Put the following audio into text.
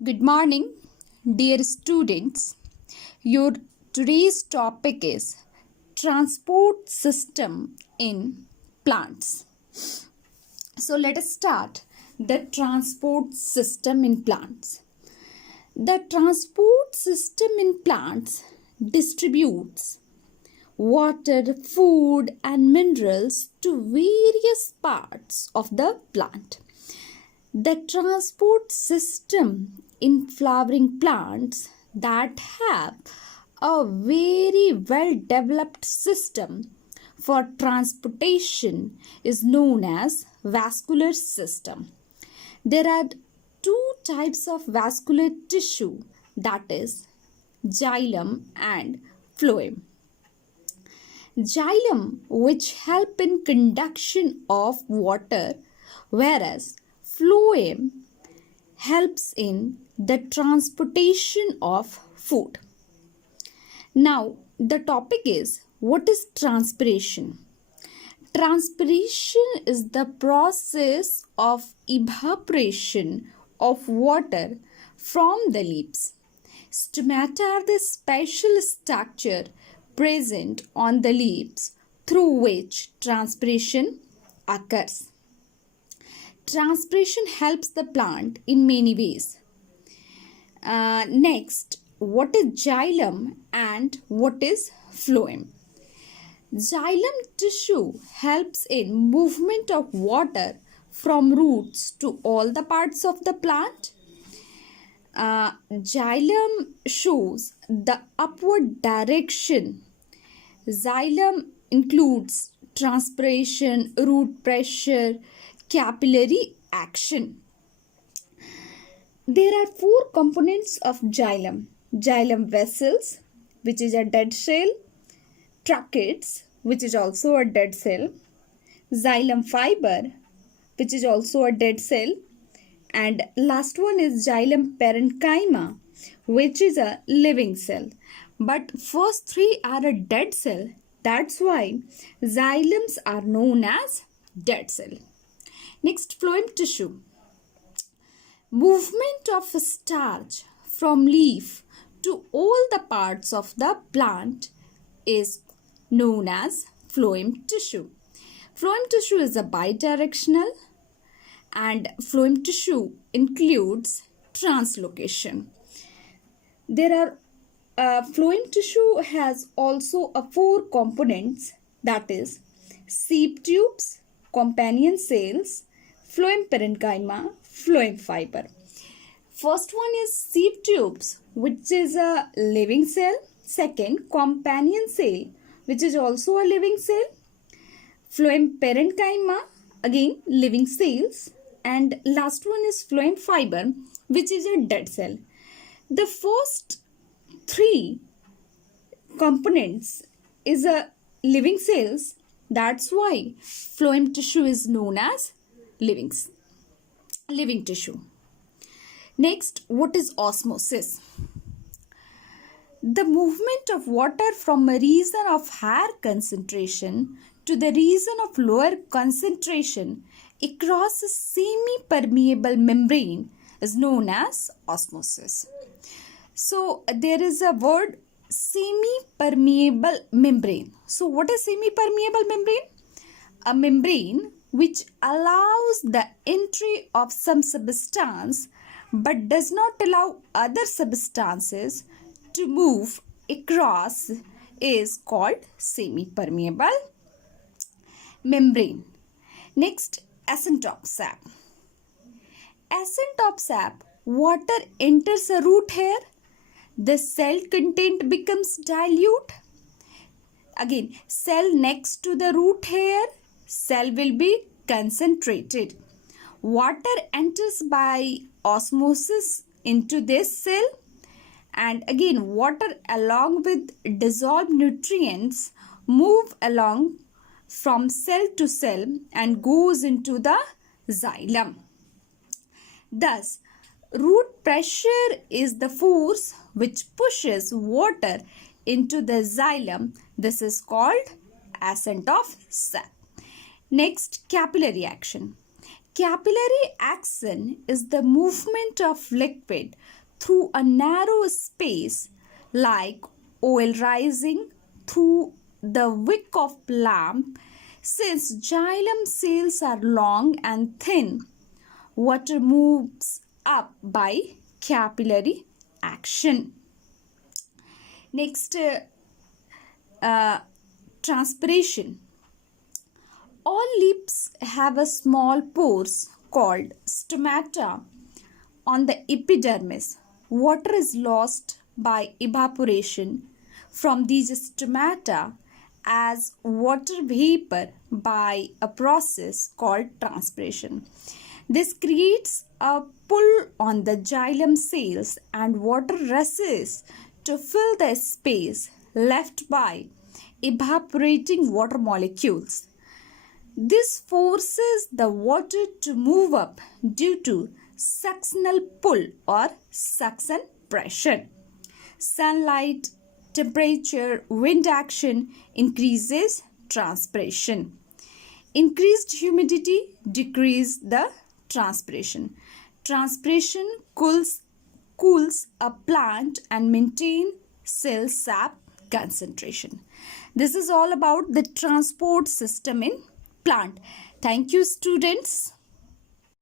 Good morning, dear students. Your today's topic is transport system in plants. So let us start the transport system in plants. The transport system in plants distributes water, food, and minerals to various parts of the plant. The transport system in flowering plants that have a very well developed system for transportation is known as vascular system. There are two types of vascular tissue, that is xylem and phloem. Xylem, which help in conduction of water, whereas phloem helps in the transportation of food. Now, the topic is, what is transpiration? Transpiration is the process of evaporation of water from the leaves. Stomata are the special structure present on the leaves through which transpiration occurs. Transpiration helps the plant in many ways. Next, what is xylem and what is phloem? Xylem tissue helps in movement of water from roots to all the parts of the plant. Xylem shows the upward direction. Xylem includes transpiration, root pressure, capillary action. There are four components of xylem. Xylem vessels, which is a dead cell. Tracheids, which is also a dead cell. Xylem fiber, which is also a dead cell. And last one is xylem parenchyma, which is a living cell. But first three are a dead cell. That's why xylems are known as dead cell. Next, phloem tissue. Movement of starch from leaf to all the parts of the plant is known as phloem tissue. Phloem tissue is a bidirectional, and phloem tissue includes translocation. Phloem tissue has also four components, that is seed tubes, companion cells, phloem parenchyma, phloem fiber. First one is seed tubes, which is a living cell. Second, companion cell, which is also a living cell. Phloem parenchyma, again living cells. And last one is phloem fiber, which is a dead cell. The first three components is a living cells. That's why phloem tissue is known as living tissue. Next, what is osmosis? The movement of water from a region of higher concentration to the region of lower concentration across a semi-permeable membrane is known as osmosis. So, there is a word semi-permeable membrane. So, what is semi-permeable membrane? A membrane which allows the entry of some substance but does not allow other substances to move across is called semi-permeable membrane. Next, ascent of sap. Ascent of sap, water enters a root hair, the cell content becomes dilute. Again, cell next to the root hair, cell will be concentrated. Water enters by osmosis into this cell, and again water along with dissolved nutrients move along from cell to cell and goes into the xylem. Thus, root pressure is the force which pushes water into the xylem. This is called ascent of sap. Next, capillary action. Capillary action is the movement of liquid through a narrow space like oil rising through the wick of lamp. Since xylem cells are long and thin, water moves up by capillary action. Next, transpiration. All lips have a small pores called stomata on the epidermis. Water is lost by evaporation from these stomata as water vapor by a process called transpiration. This creates a pull on the xylem cells and water rushes to fill the space left by evaporating water molecules. This forces the water to move up due to suctional pull or suction pressure. Sunlight, temperature, wind action increases transpiration. Increased humidity decreases the transpiration. Transpiration cools a plant and maintain cell sap concentration. This is all about the transport system in plant. Thank you, students.